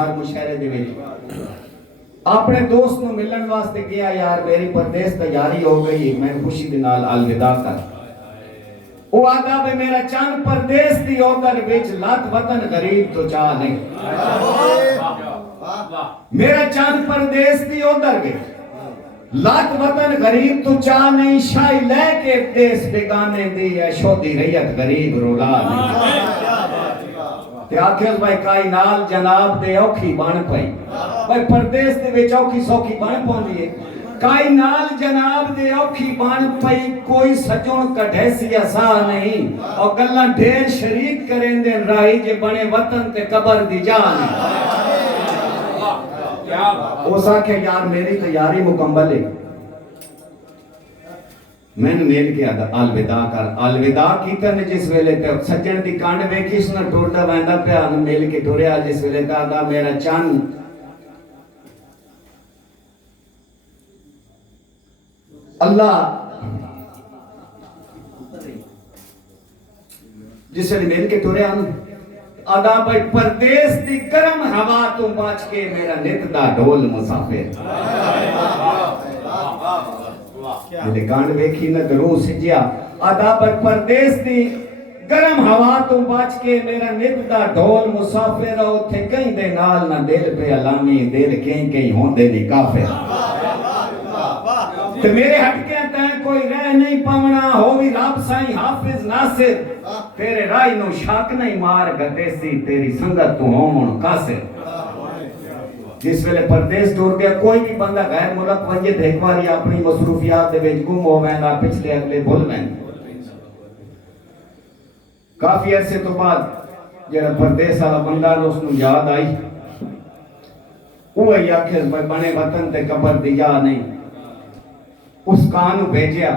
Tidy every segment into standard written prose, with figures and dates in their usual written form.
ہر مشہرے دے وچ اپنے دوست نو ملن واسطے گیا یار میری پردیس تیاری ہو گئی میں خوشی دے نال الوداع کر او آدھا بھئی میرا چند پردیس دی اوتر وچ لات وطن غریب تو چاہ نہیں میرا چند پردیس دی اوتر وچ لات وطن غریب تو چاہ نہیں شاہی لے کے دیس بگانے دی ہے شودی ریت غریب رولا نہیں تے آکھیس بھائی کائی نال جناب دے اوکھی بان پئی بھائی پردیس دے وچ اوکھی سوکھی بان پوندی ہے کائی نال جناب دے اوکھی بان پئی کوئی سجون کڈھے سی اسا نہیں اور گلاں ڈھیر شریک کریں دے راہی جے بنے وطن تے قبر دی جان او ساکھے یار میری تیاری مکمل ہے میں نے مل کے الوداع کر الوداع کیتا نے جس ویلے تے سجن دی کانڈ ویکھی اس نے ٹوٹا ویندا پیا مل کے ٹریا جس ویلے دا میرا چن اللہ جس ویلے مل کے ٹریا آدھا بھائی پردیس دی گرم ہوا تو بچ کے میرا نت دا ڈھول مسافر میرے کانڈ ویکھی نہ درو سجیا آدھا بھائی پردیس دی گرم ہوا تو بچ کے میرا نت دا ڈھول مسافر اوتھے کہیں دے نال نہ دل پہ علامی دل کہیں ہوندے نہیں کافر تے میرے ہٹکے تے کوئی رہ نہیں پونا ہووی رب سائیں حافظ ناصر تیرے رائی نو شاک نہیں مار گدیسی تیری سنگت تو ہومن قاصر جس ویلے پردیس ٹور گیا کوئی بھی بندہ غیر ملک ونجے دیکھواری اپنی مصروفیات دے وچ گم ہو ویندا پچھلے اگلے بھول ویندا کافی عرصے تو بعد جڑا پردیس والا بندہ نو اس نو یاد آئی وہ آکھے بنے وطن تے قبر دی یا نہیں اس کان بھیجیا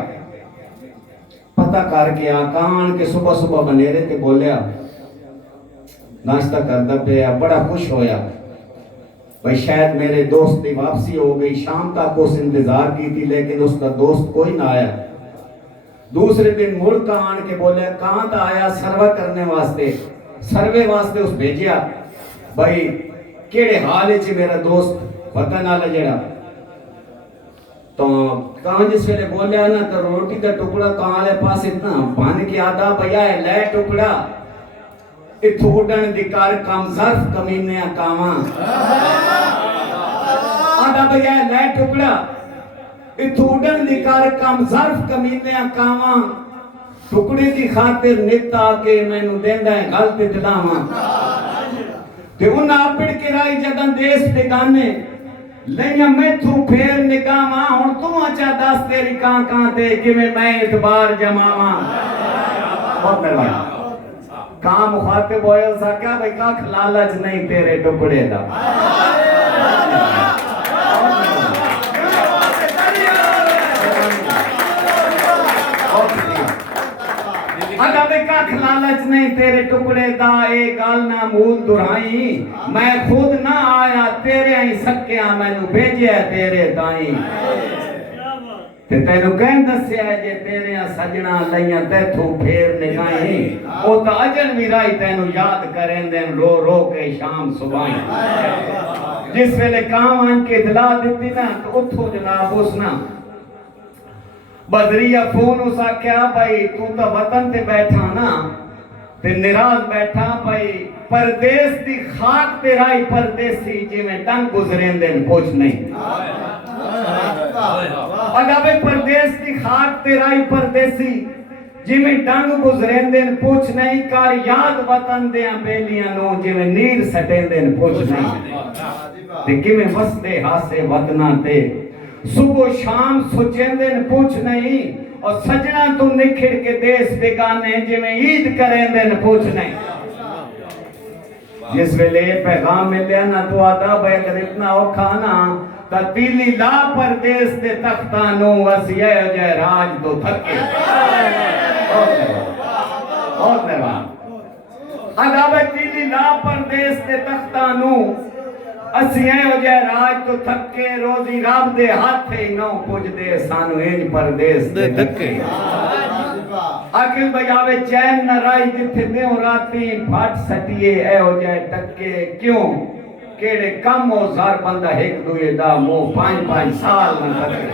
پتہ کر کے کان کے صبح صبح بنیرے تے بولیا ناشتہ کردا پیا بڑا خوش ہویا بھئی شاید میرے دوست دی واپسی ہو گئی شام تک اس انتظار کی تھی لیکن اس کا دوست کوئی نہ آیا دوسرے دن مڑ کان کے بولیا کہاں تا آیا سروے کرنے واسطے سروے واسطے اس بھیجیا بھئی کیڑے حال ہے چی میرا دوست پتہ نہ لجڑا تو کہاں جس ویلے بولیا نا تو روٹی کا ٹکڑا کہاں لے پاس اتنا بان کی آدھا بھیا ہے لے ٹکڑا اتھوڑن دکار کم ظرف کمینے کاما آدھا بھیا ہے لے ٹکڑا اتھوڑن دکار کم ظرف کمینے کاما ٹکڑے کی خاطر نتا کے میں نو دیندہ ہے غلط دلاما کہ انہا اپڑ کے رائی جدن دیس بگانے لئیاں میں تو پھیر نکاما ہون تو اچھا دست تیری کان تے کہ میں اعتبار جماما بہت مہربانی کہاں مخاطب ہوئے اسا کیا بھئی کاکھ لالچ نہیں تیرے ٹکڑے دا اگر بے کاکھ لالچ نہیں تیرے ٹکڑے دا اے گالنا مول درائی میں خود نہ آیا تیرے ہی سکیاں میں نو بھیجے تیرے دائیں تے تینو کہیں دسیا ہے جے تیرے سجنا لئیاں تے تو پھیر نگائیں او تا اجن ویرائی تینو یاد کریں دیں رو رو کے شام صبحائیں جس ویلے کام آن کے دلا دیتی نا تو اتھو جناب اسنا بدریہ فون اسا کیا بھائی تو تا وطن تے بیٹھا نا تے نراز بیٹھا بھائی پردیس دی خاک تے رائی پردیسی جی میں ٹنگ گزرین دیں کچھ نہیں اگر بھائی پردیس دی خاک تے رائی پردیسی جی میں ٹنگ گزرین دیں کچھ نہیں کار یاد وطن دیاں بیلیاں نو جی میں نیر سٹین دیں کچھ نہیں تے کہ میں وستے ہاسے وطنہ تے صبح شام سچین دن پوچھ نہیں اور سجنا تو نکھڑ کے دیس بگانے جی میں عید کریں دن پوچھ نہیں جس ویلے پیغام ملیا نا تو آدھا بھائی اگر اتنا اوکھانا تا تیلی لا پردیس دے تختانوں وسیع جائے راج تو تھکے بہت مہربان آدھا بھائی تیلی لا پردیس دے تختانوں اسیاں ہو جائے راج تو تھکے روزی رب دے ہاتھے نو پوچھ دے سانو انج پردیس دے دھکے آکل بجاوے چین نہ رائی جتھے دیوں راتی پھاٹ سٹیے اے ہو جائے ٹکے کیوں کیڑے کم اوزار بندہ ایک دوئے دا مو 5 سال نہ کرے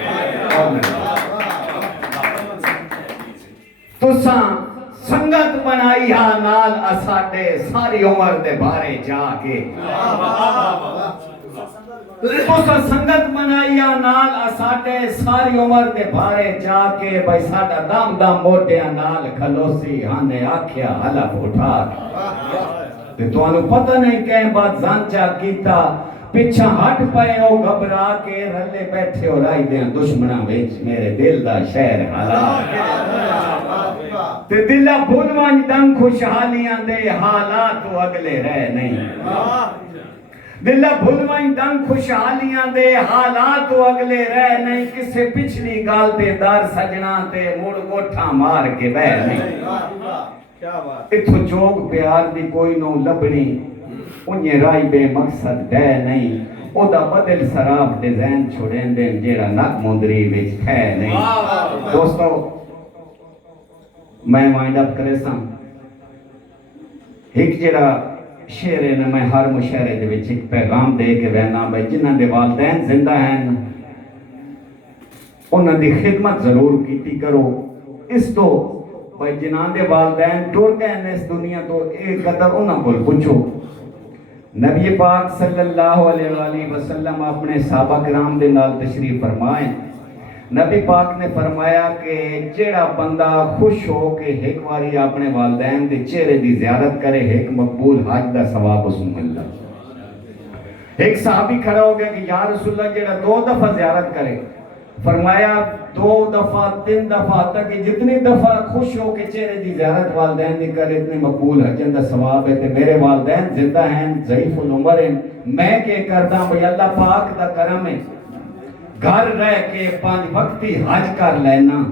تساں سنگت بنائی ہاں نال اساٹے ساری عمر دے بارے جا کے تساں سنگت بنائی ہاں نال اساٹے ساری عمر دے بارے جا کے بھائی ساڑا دم دم موٹیاں نال کھلوسی ہاں نے آکھیا حلف اٹھا تے تو انہوں پتہ نہیں کہیں بات زانچہ کیتا پچھا ہٹ پائے ہو گھبرا کے رلے بیٹھے ہو رائی دیاں دشمنہ ویچ میرے دل دا شہر حالات تے دلہ بھولوان دن خوشحالیاں دے حالات تو اگلے رہ نہیں دلہ بھولوان دن خوشحالیاں دے حالات تو اگلے رہ نہیں کسے پچھلی گال تے دار سجنا تے مڑ گوٹھا مار کے بہ نہیں اتھو جوگ پیار دی کوئی نو لبنی انہیں رائی بے مقصد دے نہیں او دا بدل سراب ڈیزائن چھوڑیں دیں جیڑا نک مندری وچ ہے نہیں دوستو میں وائنڈ اپ کرے سن ایک جیڑا شعر ہے نا میں ہر مشاعرے دے وچ ایک پیغام دے کے وینا بھائی جنہاں دے والدین زندہ ہیں انہاں دی خدمت ضرور کیتی کرو اس تو بھائی جنہاں دے والدین ٹور گئے ہیں اس دنیا تو ایک قدر انہاں بول پوچھو نبی پاک صلی اللہ علیہ وآلہ وسلم اپنے صحابہ کرام دے نال تشریف فرمائیں نبی پاک نے فرمایا کہ جیڑا بندہ خوش ہو کہ ایک واری اپنے والدین دے چہرے دی زیارت کرے ایک مقبول حج دا ثواب اس میں ملتا ایک صحابی کھڑا ہو گیا کہ یا رسول اللہ جیڑا 2 دفعہ زیارت کرے فرمایا 2 دفعہ 3 دفعہ تک جتنی دفعہ خوش ہو کہ چہرے دی زیارت والدین دی کرے اتنے مقبول حجن دا ثواب ہے تے میرے والدین زندہ ہیں ضعیف العمر ہیں میں کہ کرتا ہوں بھئی اللہ پاک دا کرم ہے گھر رہ کے 5 وقتی حج کر لینا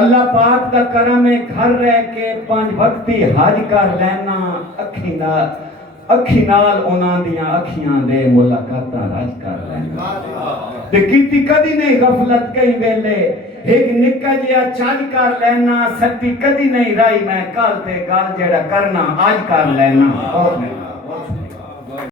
اللہ پاک دا کرم ہے گھر رہ کے 5 وقتی حج کر لینا اکھی نال انہاں دیاں اکھیاں دے ملاقاتاں حج کر لینا تے کیتی کدی نہیں غفلت کئی ویلے ایک نکا جیا چاج کر لینا ستی کدی نہیں رائی میں کال تے گال جڑا کرنا آج کر لینا